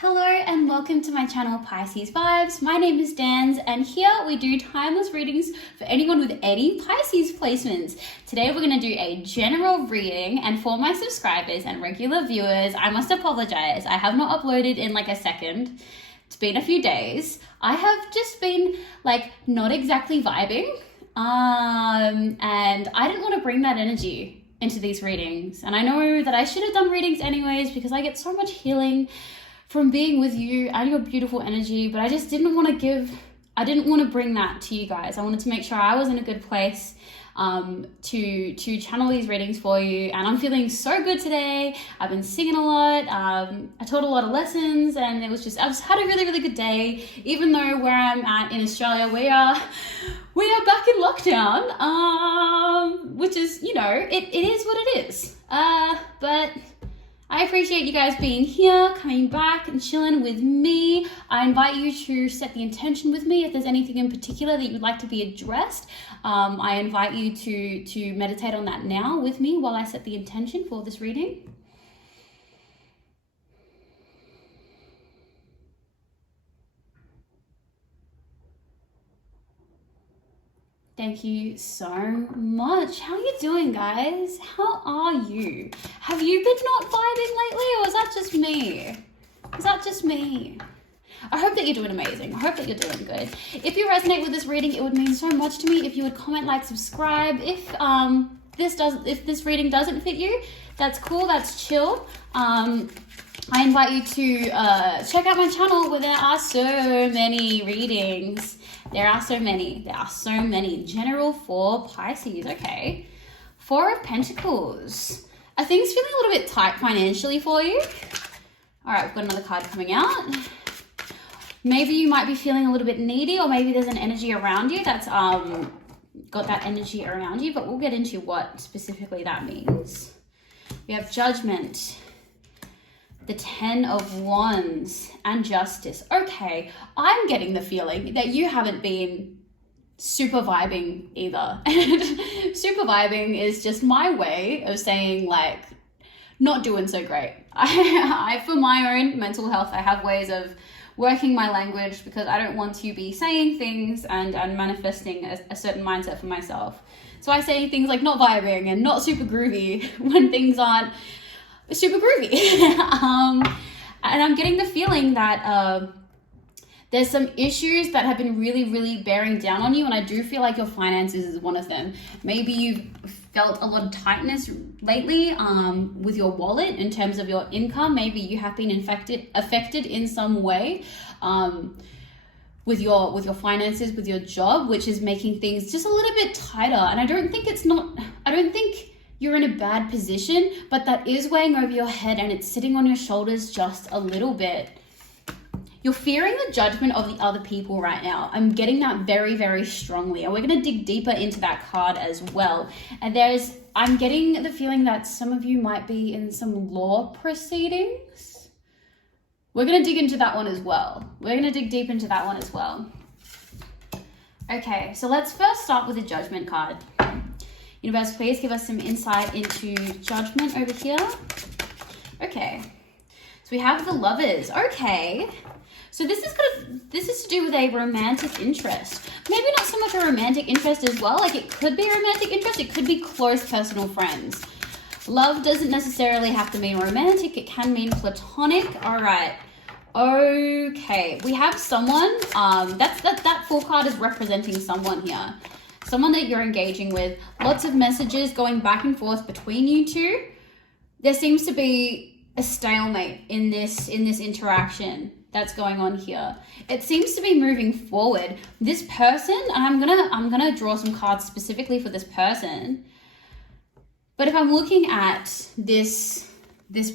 Hello and welcome to my channel Pisces Vibes. My name is Dans and here we do timeless readings for anyone with any Pisces placements. Today we're going to do a general reading, and for my subscribers and regular viewers, I must apologize. I have not uploaded in like a second. It's been a few days. I have just been not exactly vibing and I didn't want to bring that energy into these readings. And I know that I should have done readings anyways because I get so much healing from being with you and your beautiful energy, but I just didn't want to bring that to you guys. I wanted to make sure I was in a good place to channel these readings for you, and I'm feeling so good today. I've been singing a lot, I taught a lot of lessons, and I've just had a really good day, even though where I'm at in Australia, we are back in lockdown, which is, it is what it is, but I appreciate you guys being here, coming back and chilling with me. I invite you to set the intention with me. If there's anything in particular that you would like to be addressed, I invite you to meditate on that now with me while I set the intention for this reading. Thank you so much. How are you doing, guys? How are you? Have you been not vibing lately, or is that just me? I hope that you're doing amazing. I hope that you're doing good. If you resonate with this reading, it would mean so much to me if you would comment, like, subscribe. If this reading doesn't fit you, that's cool, that's chill. I invite you to check out my channel where there are so many readings. There are so many. General for Pisces. Okay. Four of Pentacles. Are things feeling a little bit tight financially for you? All right, we've got another card coming out. Maybe you might be feeling a little bit needy, or maybe there's an energy around you that's got that energy around you, but we'll get into what specifically that means. We have Judgment, the 10 of Wands, and Justice. Okay, I'm getting the feeling that you haven't been super vibing either. And super vibing is just my way of saying, like, not doing so great. I for my own mental health, I have ways of working my language because I don't want to be saying things and manifesting a certain mindset for myself. So I say things like not vibing and not super groovy when things aren't super groovy. And I'm getting the feeling that there's some issues that have been really bearing down on you, and I do feel like your finances is one of them. Maybe you've felt a lot of tightness lately with your wallet in terms of your income. Maybe you have been affected in some way with your finances, with your job, which is making things just a little bit tighter. And I don't think you're in a bad position, but that is weighing over your head and it's sitting on your shoulders just a little bit. You're fearing the judgment of the other people right now. I'm getting that very strongly. And we're going to dig deeper into that card as well. And I'm getting the feeling that some of you might be in some law proceedings. We're going to dig into that one as well. We're going to dig deep into that one as well. Okay, so let's first start with the Judgment card. Universe, please give us some insight into Judgment over here. Okay, so we have the Lovers. Okay, so this is to do with a romantic interest. Maybe not so much a romantic interest as well. Like, it could be a romantic interest. It could be close personal friends. Love doesn't necessarily have to mean romantic. It can mean platonic. All right. Okay, we have someone. That full card is representing someone here. Someone that you're engaging with, lots of messages going back and forth between you two. There seems to be a stalemate in this interaction that's going on here. It seems to be moving forward. This person, and I'm gonna draw some cards specifically for this person. But if I'm looking at this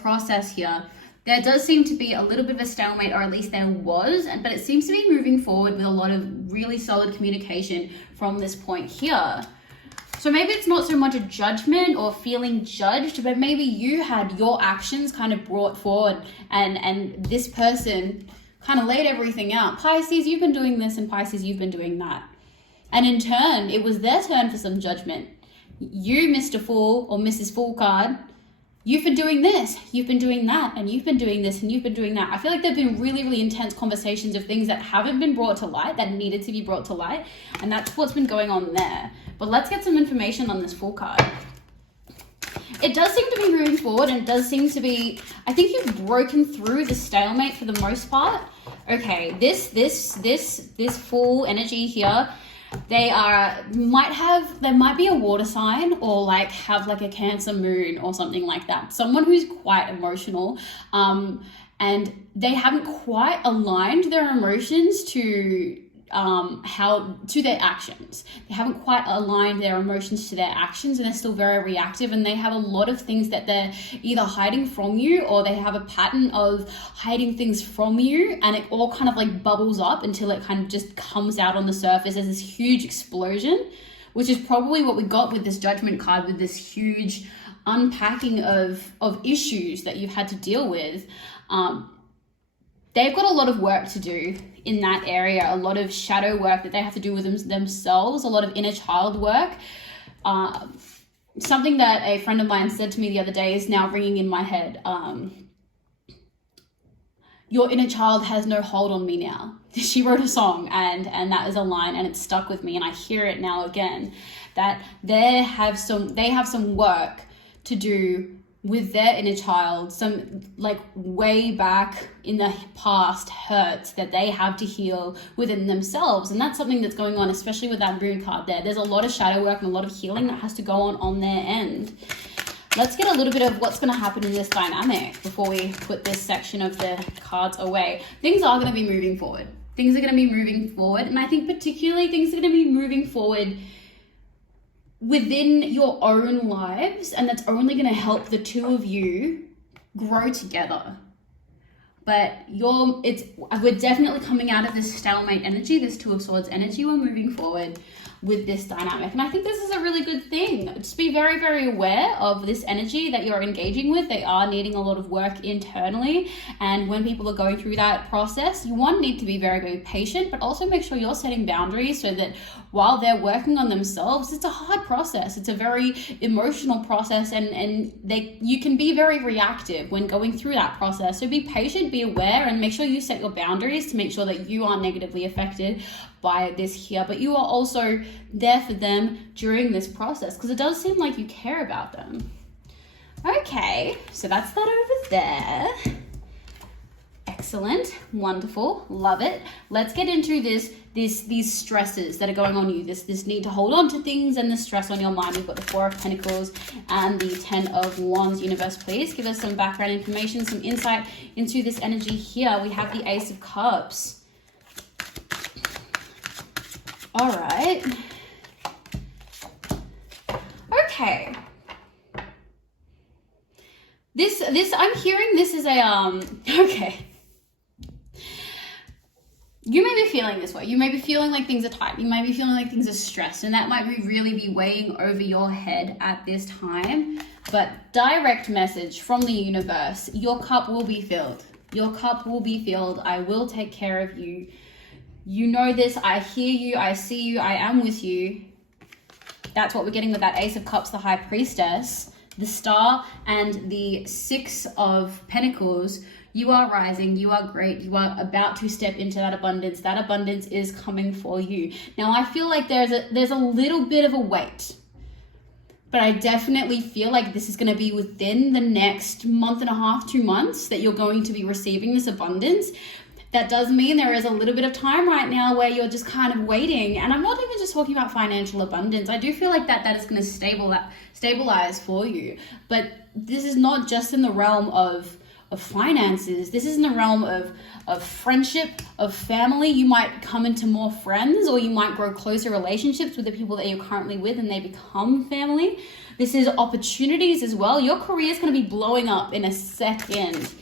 process here, there does seem to be a little bit of a stalemate, or at least there was, but it seems to be moving forward with a lot of really solid communication from this point here. So maybe it's not so much a judgment or feeling judged, but maybe you had your actions kind of brought forward and this person kind of laid everything out. Pisces, you've been doing this, and Pisces, you've been doing that. And in turn, it was their turn for some judgment. You, Mr. Fool or Mrs. Fool card, you've been doing this, you've been doing that, and you've been doing this, and you've been doing that. I feel like there've been really, really intense conversations of things that haven't been brought to light, that needed to be brought to light, and that's what's been going on there. But let's get some information on this Fool card. It does seem to be moving forward, and it does seem to be, I think you've broken through the stalemate for the most part. Okay, this Fool energy here, there might be a water sign, or like have like a Cancer moon or something like that. Someone who's quite emotional, and they haven't quite aligned their emotions to their actions. They haven't quite aligned their emotions to their actions, and they're still very reactive, and they have a lot of things that they're either hiding from you, or they have a pattern of hiding things from you, and it all kind of like bubbles up until it kind of just comes out on the surface as this huge explosion, which is probably what we got with this Judgment card, with this huge unpacking of issues that you've had to deal with. They've got a lot of work to do in that area, a lot of shadow work that they have to do with themselves, a lot of inner child work. Something that a friend of mine said to me the other day is now ringing in my head. Your inner child has no hold on me now. She wrote a song, and that is a line, and it stuck with me, and I hear it now again, that they have some work to do with their inner child, some like way back in the past hurts that they have to heal within themselves. And that's something that's going on, especially with that Moon card there. There's a lot of shadow work and a lot of healing that has to go on their end. Let's get a little bit of what's going to happen in this dynamic before we put this section of the cards away. Things are going to be moving forward. Things are going to be moving forward. And I think particularly things are going to be moving forward within your own lives, and that's only going to help the two of you grow together. But we're definitely coming out of this stalemate energy, this Two of Swords energy. We're moving forward with this dynamic, and I think this is a really good thing. Just be very, very aware of this energy that you're engaging with. They are needing a lot of work internally, and when people are going through that process, you need to be very, very patient, but also make sure you're setting boundaries so that while they're working on themselves, it's a hard process. It's a very emotional process, and you can be very reactive when going through that process. So be patient, be aware, and make sure you set your boundaries to make sure that you aren't negatively affected by this here, but you are also there for them during this process, because it does seem like you care about them. Okay, so that's that over there. Excellent, wonderful, love it. Let's get into these stresses that are going on you, this need to hold on to things and the stress on your mind. We've got the Four of Pentacles and the Ten of Wands. Universe, please give us some background information, some insight into this energy here. We have the Ace of Cups. All right. Okay. This I'm hearing this is a okay. You may be feeling this way. You may be feeling like things are tight. You may be feeling like things are stressed, and that might really be weighing over your head at this time. But direct message from the universe: your cup will be filled. Your cup will be filled. I will take care of you. You know this. I hear you. I see you. I am with you. That's what we're getting with that Ace of Cups, the High Priestess, the Star, and the Six of Pentacles. You are rising. You are great. You are about to step into that abundance. That abundance is coming for you. Now, I feel like there's a little bit of a wait, but I definitely feel like this is going to be within the next month and a half, 2 months, that you're going to be receiving this abundance. That does mean there is a little bit of time right now where you're just kind of waiting. And I'm not even just talking about financial abundance. I do feel like that is going to stabilize for you. But this is not just in the realm of finances. This is in the realm of friendship, of family. You might come into more friends, or you might grow closer relationships with the people that you're currently with, and they become family. This is opportunities as well. Your career is going to be blowing up in a second.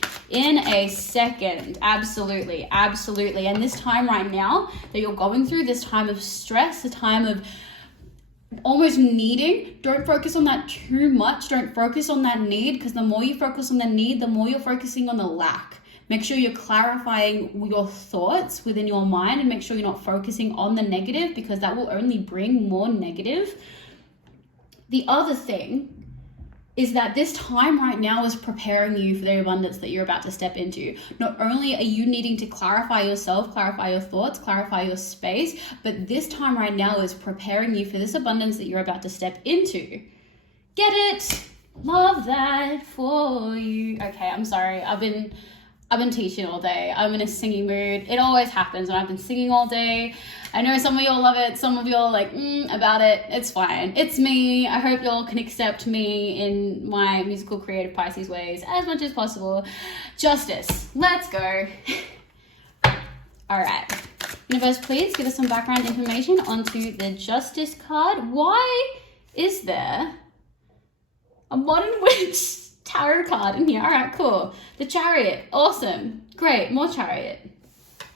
Absolutely. And this time right now that you're going through, this time of stress, the time of almost needing, don't focus on that too much. Don't focus on that need, because the more you focus on the need, the more you're focusing on the lack. Make sure you're clarifying your thoughts within your mind, and make sure you're not focusing on the negative, because that will only bring more negative. The other thing is that this time right now is preparing you for the abundance that you're about to step into. Not only are you needing to clarify yourself, clarify your thoughts, clarify your space, but this time right now is preparing you for this abundance that you're about to step into. Get it? Love that for you. Okay, I'm sorry. I've been teaching all day. I'm in a singing mood. It always happens when I've been singing all day. I know some of y'all love it. Some of y'all are like, about it. It's fine. It's me. I hope y'all can accept me in my musical, creative Pisces ways as much as possible. Justice. Let's go. All right. Universe, please give us some background information onto the Justice card. Why is there a Modern Witch tarot card in here? All right, cool. The Chariot. Awesome. Great. More Chariot.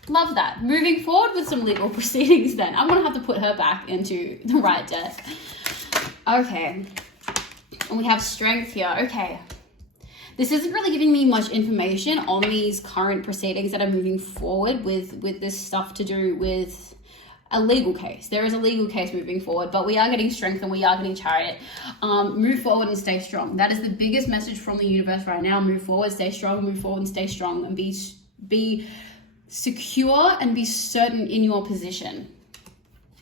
Love that. Moving forward with some legal proceedings then. I'm going to have to put her back into the right deck. Okay. And we have Strength here. Okay. This isn't really giving me much information on these current proceedings that are moving forward with this stuff to do with a legal case. There is a legal case moving forward, but we are getting Strength and we are getting Chariot. Move forward and stay strong. That is the biggest message from the universe right now. Move forward, stay strong, move forward and stay strong, and be secure and be certain in your position.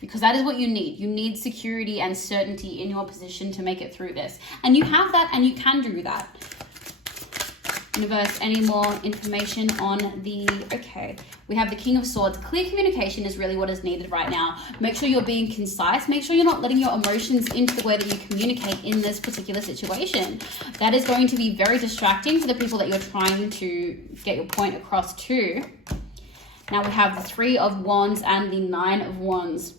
Because that is what you need. You need security and certainty in your position to make it through this. And you have that and you can do that. Universe, any more information on the, okay, we have the King of Swords. Clear communication is really what is needed right now. Make sure you're being concise. Make sure you're not letting your emotions into the way that you communicate in this particular situation. That is going to be very distracting for the people that you're trying to get your point across to. Now we have the Three of Wands and the Nine of Wands.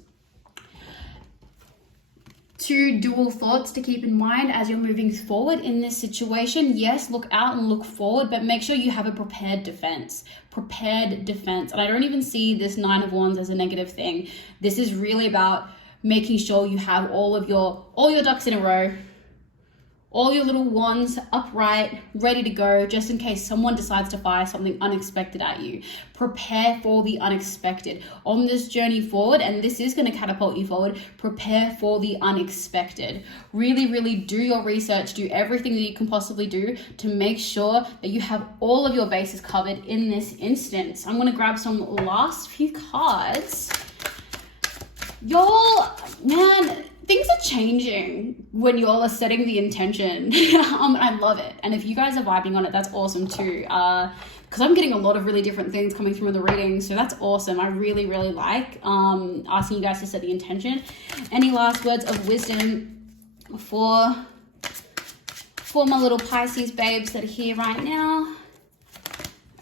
Two dual thoughts to keep in mind as you're moving forward in this situation. Yes, look out and look forward, but make sure you have a prepared defense. Prepared defense. And I don't even see this Nine of Wands as a negative thing. This is really about making sure you have all your ducks in a row. All your little wands upright, ready to go, just in case someone decides to fire something unexpected at you. Prepare for the unexpected. On this journey forward, and this is going to catapult you forward, prepare for the unexpected. Really, really do your research. Do everything that you can possibly do to make sure that you have all of your bases covered in this instance. I'm going to grab some last few cards. Y'all, man, things are changing when y'all are setting the intention. I love it. And if you guys are vibing on it, that's awesome too. Because I'm getting a lot of really different things coming through in the reading. So that's awesome. I really, really like asking you guys to set the intention. Any last words of wisdom for my little Pisces babes that are here right now?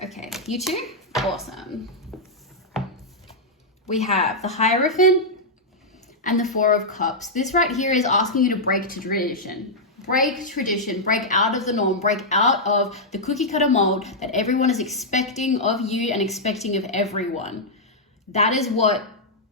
Okay, you two? Awesome. We have the Hierophant and the Four of Cups. This right here is asking you to break tradition. Break tradition, break out of the norm, break out of the cookie cutter mold that everyone is expecting of you and expecting of everyone. That is what,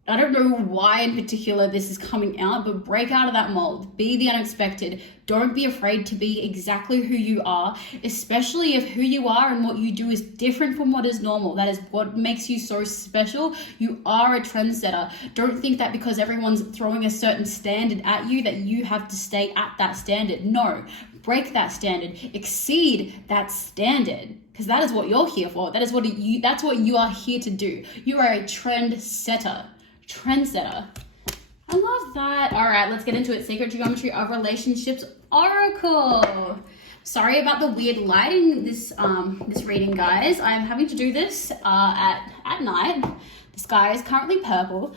I don't know why in particular this is coming out, but break out of that mold. Be the unexpected. Don't be afraid to be exactly who you are, especially if who you are and what you do is different from what is normal. That is what makes you so special. You are a trendsetter. Don't think that because everyone's throwing a certain standard at you that you have to stay at that standard. No, break that standard. Exceed that standard. Because that is what you're here for. That's what you are here to do. You are a trendsetter. Trendsetter. I love that. All right, let's get into it. Sacred Geometry of Relationships Oracle. Sorry about the weird lighting this reading, guys. I'm having to do this at night. The sky is currently purple,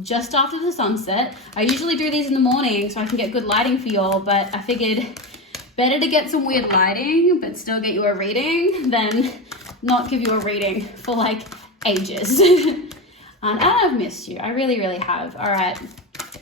just after the sunset. I usually do these in the morning so I can get good lighting for y'all, but I figured better to get some weird lighting but still get you a reading than not give you a reading for like ages. And I've missed you. I really, really have. All right.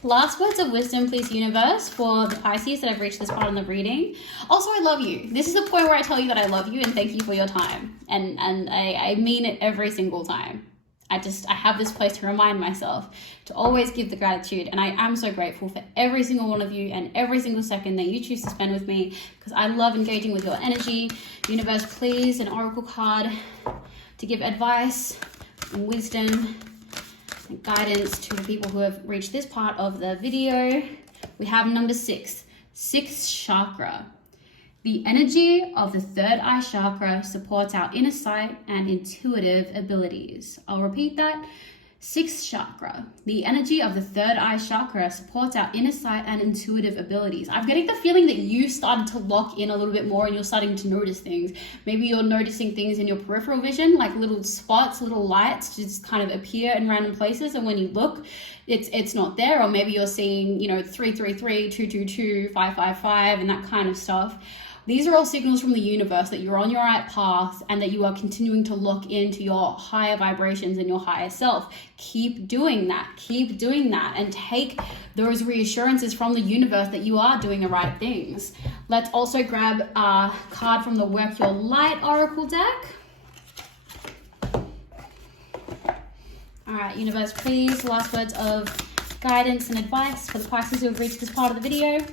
Last words of wisdom, please, universe, for the Pisces that have reached this part in the reading. Also, I love you. This is the point where I tell you that I love you and thank you for your time. And I mean it every single time. I have this place to remind myself to always give the gratitude. And I am so grateful for every single one of you and every single second that you choose to spend with me, because I love engaging with your energy. Universe, please, an oracle card to give advice and wisdom guidance to the people who have reached this part of the video. We have number 6, Sixth chakra. The energy of the third eye chakra supports our inner sight and intuitive abilities. I'll repeat that. Sixth chakra. The energy of the third eye chakra supports our inner sight and intuitive abilities. I'm getting the feeling that you started to lock in a little bit more and you're starting to notice things. Maybe you're noticing things in your peripheral vision, like little spots, little lights just kind of appear in random places. And when you look, it's not there. Or maybe you're seeing, 333, 222, 555 and that kind of stuff. These are all signals from the universe that you're on your right path and that you are continuing to look into your higher vibrations and your higher self. Keep doing that. Keep doing that and take those reassurances from the universe that you are doing the right things. Let's also grab a card from the Work Your Light Oracle deck. All right, universe, please, last words of guidance and advice for the Pisces who have reached this part of the video.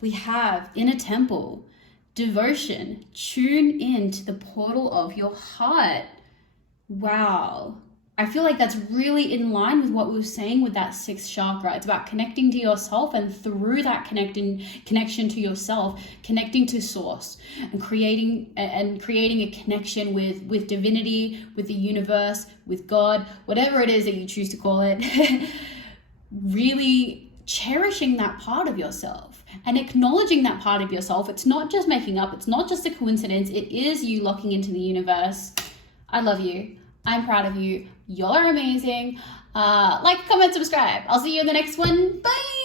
We have Inner Temple, devotion, tune into the portal of your heart. Wow. I feel like that's really in line with what we were saying with that sixth chakra. It's about connecting to yourself, and through that connection to yourself, connecting to source and creating a connection with divinity, with the universe, with God, whatever it is that you choose to call it. Really cherishing that part of yourself and acknowledging that part of yourself. It's not just making up. It's not just a coincidence. It is you locking into the universe. I love you. I'm proud of you. Y'all are amazing. Like, comment, subscribe. I'll see you in the next one. Bye.